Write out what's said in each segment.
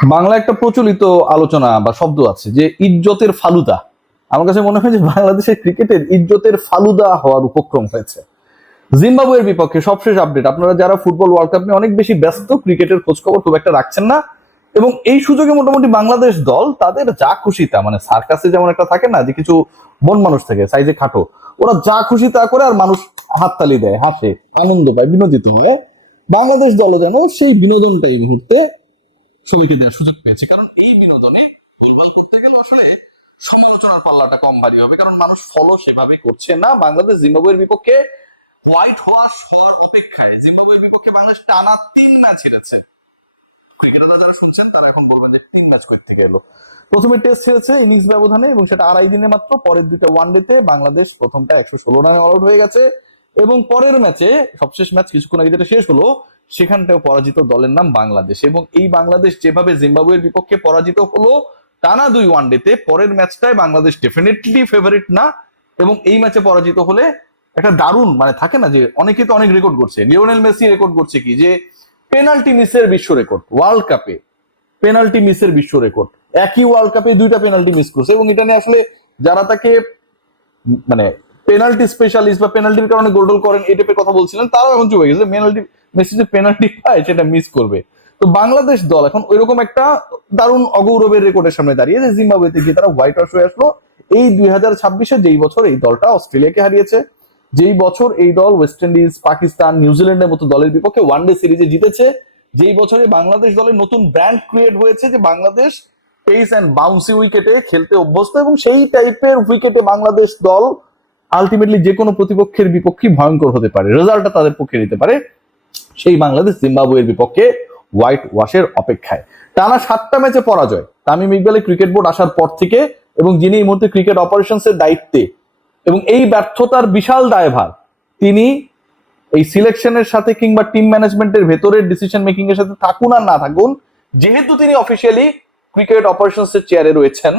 বাংলা একটা প্রচলিত আলোচনা বা শব্দ আছে যে ইজ্জতের ফালুদা। আমার কাছে মনে হয় যে বাংলাদেশের ক্রিকেটের ইজ্জতের ফালুদা হওয়ার উপক্রম হয়েছে। জিম্বাবুয়ের বিপক্ষে সবশেষ আপডেট, আপনারা যারা ফুটবল ওয়ার্ল্ড কাপ নিয়ে অনেক বেশি ব্যস্ত, ক্রিকেটের খোঁজখবর খুব একটা রাখছেন না, এবং এই সুযোগে মোটামুটি বাংলাদেশ দল তাদের যা খুশি তা, মানে সার্কাসে যেমন একটা থাকে না যে কিছু বন মানুষ থাকে সাইজে খাটো, ওরা যা খুশি তা করে আর মানুষ হাততালি দেয়, হাসে, আনন্দ পায়, বিনোদিত হয়। বাংলাদেশ দল যেন সেই বিনোদনটা এই মুহূর্তে সবাইকে দেওয়ার সুযোগ পেয়েছে, কারণ এই বিনোদনে গোলমাল করতে গেলে আসলে সমালোচনার পাল্লাটা কম ভারী হবে, কারণ মানুষ ফলো সেভাবে করছে না। বাংলাদেশ জিম্বাবুয়ের বিপক্ষে হোয়াইট ওয়াশ হওয়ার অপেক্ষায়। জিম্বাবুয়ের বিপক্ষে বাংলাদেশ টানা 3 ম্যাচ হেরেছে। ক্রিকেটাররা যারা শুনছেন তারা এখন বলবেন যে 3 ম্যাচ কই থেকে এলো। প্রথমে টেস্ট হেরেছে ইনিংস ব্যবধানে, এবং সেটা 2.5 দিনে মাত্র। পরের দুইটা ওয়ানডেতে বাংলাদেশ প্রথমটা 116 রানে অল আউট হয়ে গেছে, এবং পরের ম্যাচে সবশেষ ম্যাচ কিছুক্ষণ আগে যেটা শেষ হলো সেখানটাও পরাজিত দলের নাম বাংলাদেশ। এবং এই বাংলাদেশ যেভাবে জিম্বাবুয়ের বিপক্ষে পরাজিত হলো টানা 2 ওয়ানডেতে, পরের ম্যাচটায় বাংলাদেশ ডেফিনেটলি ফেভারিট না, এবং এই ম্যাচে পরাজিত হলে একটা দারুণ, মানে থাকে না যে অনেকে তো অনেক রেকর্ড করছে, লিওনেল মেসি রেকর্ড করছে কি যে পেনাল্টি মিসের বিশ্ব রেকর্ড, ওয়ার্ল্ড কাপে পেনাল্টি মিসের বিশ্ব রেকর্ড। একই ওয়ার্ল্ড কাপে 2টা পেনাল্টি মিস করছে, এবং এটা নিয়ে আসলে যারা তাকে মানে পেনাল্টি স্পেশালিস্ট বা পেনাল্টির কারণে গোল করেন এই টাইপের কথা বলছিলেন, তারাও এখন চুপ হয়ে গেছে। পেনাল্টি মেসি যে পেনাল্টি পায় সেটা মিস করবে। তো বাংলাদেশ দল এখন ওইরকম একটা দারুণ অগৌরবের রেকর্ডের সামনে দাঁড়িয়ে যে জিম্বাবুয়েতে গিয়ে তারা হোয়াইট ওয়াশ হয়ে আসলো। এই 2026-এ যেই বছর এই দলটা অস্ট্রেলিয়াকে হারিয়েছে, যেই বছর এই দল ওয়েস্ট ইন্ডিজ, পাকিস্তান, নিউজিল্যান্ডের মতো দলের বিপক্ষে ওয়ানডে সিরিজে জিতেছে, যেই বছরে বাংলাদেশ দলের নতুন ব্র্যান্ড ক্রিয়েট হয়েছে যে বাংলাদেশ পেস অ্যান্ড বাউন্সি উইকেটে খেলতে অভ্যস্ত, এবং সেই টাইপের উইকেটে বাংলাদেশ দল আলটিমেটলি যে কোনো প্রতিপক্ষের বিপক্ষে ভয়ঙ্কর হতে পারে, রেজাল্টটা তাদের পক্ষে নিতে পারে। সেই বাংলাদেশ জিম্বাবুয়ের বিপক্ষে হোয়াইট ওয়াশের অপেক্ষায়। টানা 7টা ম্যাচে পরাজয় তামিম ইকবালের ক্রিকেট বোর্ড আসার পর থেকে, এবং যিনি এই মুহূর্তে ক্রিকেট অপারেশনসের দায়িত্বে, এবং এই ব্যর্থতার বিশাল দায়ভার তিনি এই সিলেকশনের সাথে কিংবা টিম ম্যানেজমেন্টের ভেতরের ডিসিশন মেকিং এর সাথে থাকুন আর না থাকুন, যেহেতু তিনি অফিসিয়ালি ক্রিকেট অপারেশনস এর চেয়ারে রয়েছেন,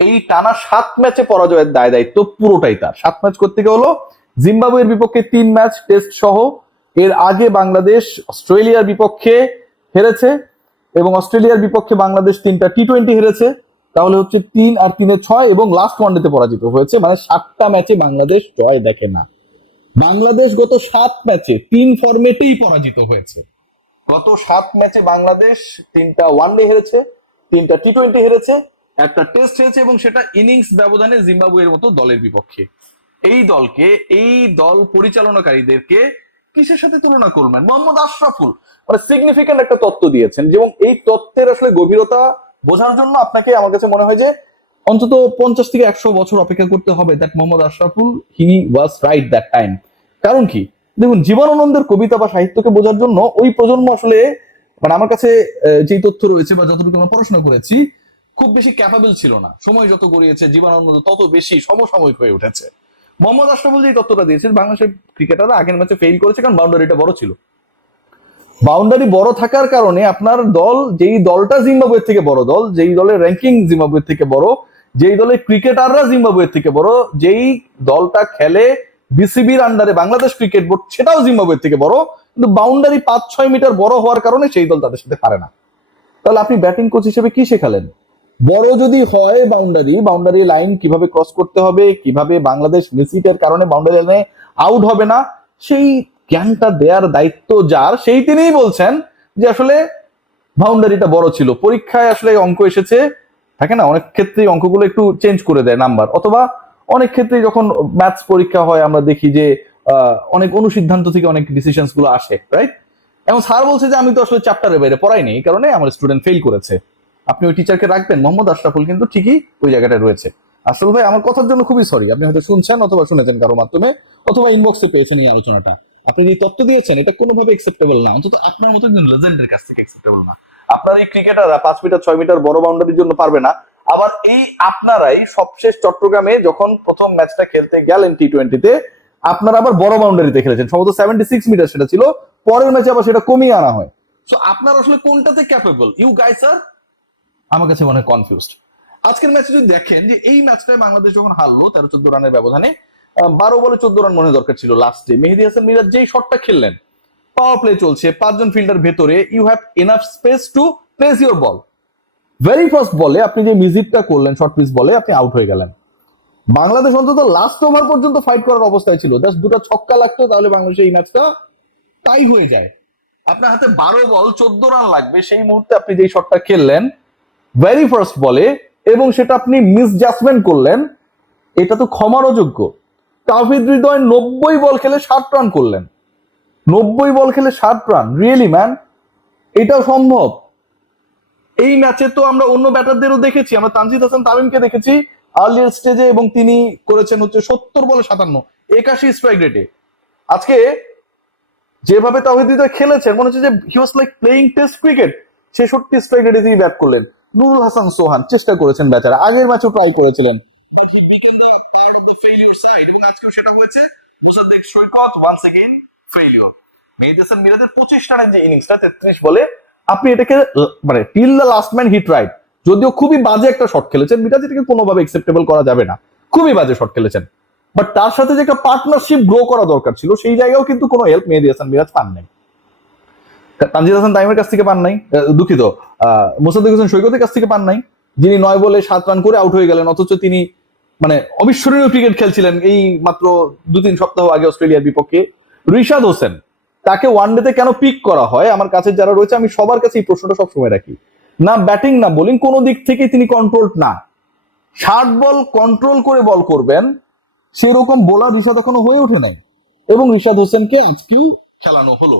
এই টানা 7 ম্যাচে পরাজয়ের দায় দায়িত্ব পুরোটাই তার। 7 ম্যাচ করতে হলো জিম্বাবুয়ের বিপক্ষে 3 ম্যাচ টেস্ট সহ। এর আগে বাংলাদেশ অস্ট্রেলিয়ার বিপক্ষে হেরেছে, এবং অস্ট্রেলিয়ার বিপক্ষে বাংলাদেশ 3টা টি-20 হেরেছে, তাহলে হচ্ছে 3 আর 3-এ 6, এবং লাস্ট ওয়ানডেতে পরাজিত হয়েছে। মানে 7টা ম্যাচে বাংলাদেশ জয় দেখে না। বাংলাদেশ গত 7 ম্যাচে 3 ফরম্যাটেই পরাজিত হয়েছে। গত 7 ম্যাচে বাংলাদেশ 3টা ওয়ানডে হেরেছে, 3টা টি-20 হেরেছে, একটা টেস্ট হেরেছে, এবং সেটা ইনিংস ব্যবধানে জিম্বাবুয়ের মতো দলের বিপক্ষে। এই দলকে, এই দল পরিচালনাকারীদেরকে কিসের সাথে তুলনা করবেন? মোহাম্মদ আশরাফুল মানে সিগনিফিক্যান্ট একটা তথ্য দিয়েছেন, এবং এই তথ্যের আসলে গভীরতা বোঝার জন্য আপনাকে, আমার কাছে মনে হয় যে অন্তত 50 থেকে 100 বছর অপেক্ষা করতে হবে। That Mohammad Ashraful he was right that time. কারণ কি, দেখুন, জীবনানন্দের কবিতা বা সাহিত্যকে বোঝার জন্য ওই প্রজন্ম আসলে, মানে আমার কাছে যেই তথ্য রয়েছে বা যতটুকু আমরা পড়াশোনা করেছি, খুব বেশি ক্যাপাবল ছিল না। সময় যত গড়িয়েছে জীবনানন্দ তত বেশি সমসাময়িক হয়ে উঠেছে। মোহাম্মদ আশরাফুল যে তথ্যটা দিয়েছেন, বাংলাদেশের ক্রিকেটাররা আগের ম্যাচে ফেল করেছে কারণ বাউন্ডারিটা বড় ছিল। বাউন্ডারি বড় থাকার কারণে আপনার দল, যেই দলটা জিম্বাবুয়ের থেকে বড় দল, যেই দলের র্যাঙ্কিং জিম্বাবুয়ের থেকে বড়, যেই দলের ক্রিকেটাররা জিম্বাবুয়ের থেকে বড়, যেই দলটা খেলে বিসিবির আন্ডারে বাংলাদেশ ক্রিকেট বোর্ড, সেটাও জিম্বাবুয়ের থেকে বড়, কিন্তু বাউন্ডারি 5-6 মিটার বড় হওয়ার কারণে সেই দল তাদের সাথে পারে না। তাহলে আপনি ব্যাটিং কোচ হিসেবে কি শেখালেন? বড় যদি হয় বাউন্ডারি লাইন কিভাবে ক্রস করতে হবে, কিভাবে বাংলাদেশ মিসিটের কারণে বাউন্ডারি লাইনে আউট হবে না, সেই জ্ঞানটা দেওয়ার দায়িত্ব যার, সেই তিনিই বলছেন যে আসলে বাউন্ডারিটা বড় ছিল। পরীক্ষায় আসলে অঙ্ক এসেছে, থাকে না অনেক ক্ষেত্রেই অঙ্কগুলো একটু চেঞ্জ করে দেয় নাম্বার, অথবা অনেক ক্ষেত্রে যখন ম্যাথস পরীক্ষা হয় আমরা দেখি যে অনেক অনুসিদ্ধান্ত থেকে অনেক ডিসিশনস গুলো আসে, রাইট? এবং স্যার বলছে যে আমি তো আসলে চ্যাপ্টারের বাইরে পড়াইনি, এই কারণে আমার স্টুডেন্ট ফেল করেছে। আপনি ওই টিচারকে রাখবেন। মোহাম্মদ আশরাফুল কিন্তু ঠিকই ওই জায়গাটায় রয়েছে। আসল ভাই, আমার কথার জন্য খুবই সরি, আপনি হয়তো শুনছেন অথবা শুনেছেন কারো মাধ্যমে, অথবা ইনবক্সে পেয়েছেন এই আলোচনাটা। আপনি যে তথ্য দিয়েছেন এটা কোনোভাবে একসেপ্টেবল না, অন্তত আপনার মতো একজন লেজেন্ডের কাছ থেকে একসেপ্টেবল না। আপনার এই ক্রিকেটাররা 5 মিটার 6 মিটার বড় বাউন্ডারির জন্য পারবে না। আবার এই আপনারাই সবশেষ চট্টগ্রামে যখন প্রথম ম্যাচটা খেলতে গেলেন টি-20-তে, আপনারা আবার বড় বাউন্ডারিতে খেলেছেন, সম্ভবত 76 মিটার সেটা ছিল। পরের ম্যাচে আবার সেটা কমিয়ে আনা হয়। সো আপনার আসলে কোনটাতে ক্যাপেবল? ইউ গাইস আর, আমার কাছে মনে হয় কনফিউজড। আজকের ম্যাচে যদি দেখেন যে এই ম্যাচটায় বাংলাদেশ যখন হারলো 13-14 রানের ব্যবধানে, 12 বলে 14 রান মনে দরকার ছিল লাস্টে, মেহেদী হাসান মিরাজ যেই শটটা খেললেন, পাওয়ার প্লে চলছে, 5 জন ফিল্ডার ভেতরে, you have enough space to place your ball. Very first বলে আপনি যে মিজিটটা করলেন শর্ট পিচ বলে আপনি আউট হয়ে গেলেন। বাংলাদেশ অন্তত লাস্ট ওভার পর্যন্ত ফাইট করার অবস্থায় ছিল, জাস্ট দুটো ছক্কা লাগতো তাহলে বাংলাদেশ এই ম্যাচটা তাই হয়ে যায়। আপনার হাতে 12 বল 14 রান লাগবে, সেই মুহূর্তে আপনি যে শটটা খেললেন ভেরি ফার্স্ট বলে এবং সেটা আপনি মিসজাজমেন্ট করলেন, এটা তো ক্ষমার অযোগ্য। তাওহিদ হৃদয় 90 বল খেলে 60 রান করলেন, 90 বল খেলে 60 রান, রিয়েলি ম্যান এটাও সম্ভব? এই ম্যাচে তো আমরা অন্য ব্যাটারদেরও দেখেছি, আমরা তানজিদ হাসান তামিমকে দেখেছি আর্লিয়ার স্টেজে এবং তিনি করেছেন হচ্ছে 70 বলে 57, 81 স্ট্রাইক রেটে। আজকে যেভাবে তাওহিদ হৃদয় খেলেছেন মনে হচ্ছে যে he was like playing test cricket. 66 strike রেটে তিনি ব্যাট করলেন। নুরুল হাসান সোহান চেষ্টা করেছেন বেচারা, আগের ম্যাচও ট্রাই করেছিলেন, এবং আজকেও সেটা হয়েছে। মোসাদ্দেক সৈকত ওয়ান্স এগেইন ফেইলিওর। মেহেদী হাসান মিরাজের 25 রানের যে ইনিংসটা 33 বলে আপনি এটাকে মানে till the last man hit right, যদিও খুবই বাজে একটা শট খেলেছেন মিরাজ, এটাকে কোনোভাবে অ্যাকসেপ্টেবল করা যাবে না, খুবই বাজে শট খেলেছেন, বাট তার সাথে যে একটা পার্টনারশিপ গ্রো করা দরকার ছিল সেই জায়গাও কিন্তু কোনো হেল্প মেহেদী হাসান মিরাজ পান নাই, তানজিদ হাসান তাইমের কাছ থেকে পান নাই, দুঃখিত মোসাদ্দেক হোসেন সৈকতের কাছ থেকে পান নাই, যিনি 9 বলে 7 রান করে আউট হয়ে গেলেন, অথচ তিনি মানে অবিস্মরণীয় ক্রিকেট খেলছিলেন এই মাত্র 2-3 সপ্তাহ আগে অস্ট্রেলিয়ার বিপক্ষে। রিশাদ হোসেন, তাকে ওয়ানডেতে কেন পিক করা হয় আমার কাছে যারা রয়েছে আমি সবার কাছে এই প্রশ্নটা সবসময় রাখি, না ব্যাটিং না বোলিং কোনো দিক থেকে তিনি কন্ট্রোল না, 60 বল কন্ট্রোল করে বল করবেন সেরকম বোলার রিশাদ এখনো হয়ে ওঠে নাই, এবং রিশাদ হোসেনকে আজকেও খেলানো হলো।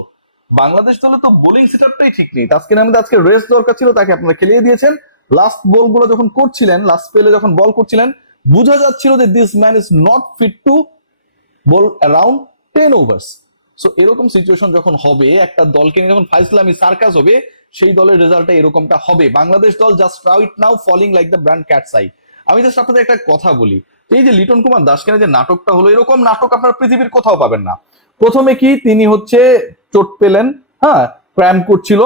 বাংলাদেশ দলে তো বোলিং সেটআপটাই ঠিক নেই, তাসকিন আহমেদ আজকে রেস্ট দরকার ছিল, তাকে আপনারা খেলিয়ে দিয়েছেন। লাস্ট বল গুলো যখন করছিলেন, লাস্ট স্পেলে যখন বল করছিলেন বোঝা যাচ্ছিল যে this man is not fit to bowl around 10 overs. So এরকম সিচুয়েশন যখন হবে, একটা দলকে নিয়ে যখন ফাইজলামি সার্কাস হবে, সেই দলের রেজাল্টটা এরকমটা হবে। বাংলাদেশ দল just right now falling like the brand cats eye. আমি জাস্ট আপনাদের একটা কথা বলি, এই যে লিটন কুমার দাসকে যে নাটকটা হলো, এরকম নাটক আপনার পৃথিবীর কোথাও পাবেন না। প্রথমে কি তিনি হচ্ছে চোট পেলেন, হ্যাঁ ক্র্যাম্প করছিল,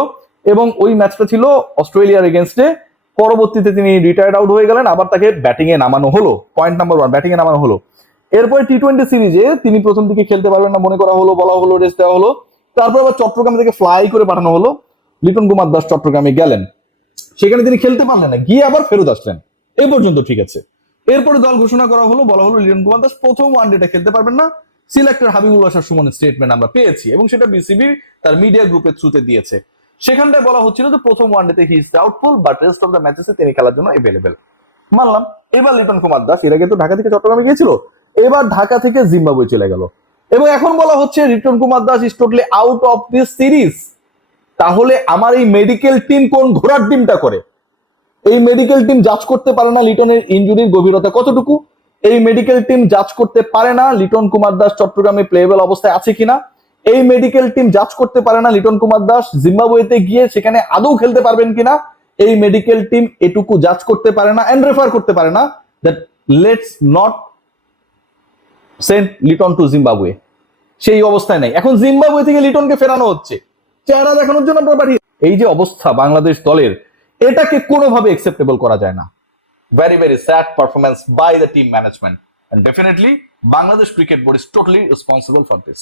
এবং ওই ম্যাচটা ছিল অস্ট্রেলিয়ার এগেনস্টে, পরবর্তীতে তিনি রিটায়ার্ড আউট হয়ে গেলেন, আবার তাকে ব্যাটিং এ নামানো হলো, পয়েন্ট নাম্বার 1 ব্যাটিং এ নামানো হলো। এরপরে টি-20 সিরিজে তিনি প্রথম দিকে খেলতে পারবেন না মনে করা হলো, বলা হলো, রেস্ট দেওয়া হলো, তারপর আবার চট্টগ্রামে থেকে ফ্লাই করে পাঠানো হলো, লিটন কুমার দাস চট্টগ্রামে গেলেন, সেখানে তিনি খেলতে পারলেন না, গিয়ে আবার ফেরত আসলেন, এই পর্যন্ত ঠিক আছে। এরপরে দল ঘোষণা করা হলো, বলা হলো লিটন কুমার দাস প্রথম ওয়ানডেটা খেলতে পারবেন না, সিলেক্টর হাবিবুল বাশার সুমনের স্টেটমেন্ট আমরা পেয়েছি এবং সেটা বিসিবি তার মিডিয়া গ্রুপের থ্রুতে দিয়েছে। সেখানটায় বলা হচ্ছিল যে প্রথম ওয়ানডেতে he is doubtful but rest of the ম্যাচেসে তিনি খেলার জন্য এভেলেবেল। মানলাম। এবার লিটন কুমার দাস এর আগে তো ঢাকা থেকে চট্টগ্রামে গিয়েছিল, এবার ঢাকা থেকে জিম্বাবুয়ে চলে গেল, এবং এখন বলা হচ্ছে Liton Kumar Das is totally out of this series. তাহলে আমার এই মেডিকেল টিম কোন ঘোড়ার টিমটা করে? এই মেডিকেল টিম জাজ করতে পারে না লিটনের ইনজুরির গভীরতা কতটুকু, এই মেডিকেল টিম জাজ করতে পারে না লিটন কুমার দাস চট্টগ্রামে প্লেয়েবল অবস্থায় আছে কিনা, এই মেডিকেল টিম জাজ করতে পারে না লিটন কুমার দাস জিম্বাবুয়েতে গিয়ে সেখানে আদৌ খেলতে পারবেন কিনা, এই মেডিকেল টিম এটুকু জাজ করতে পারে না এন্ড রেফার করতে পারে না that let's not send Liton to Zimbabwe. সেই অবস্থায় নাই, এখন জিম্বাবুয়ে থেকে লিটনকে ফেরানো হচ্ছে চেহারা দেখানোর জন্য আমরা পাঠিয়ে। এই যে অবস্থা বাংলাদেশ দলের, এটাকে কোনোভাবে অ্যাকসেপ্টেবল করা যায় না। Very, very sad performance by the team management. And definitely, Bangladesh Cricket Board is totally responsible for this.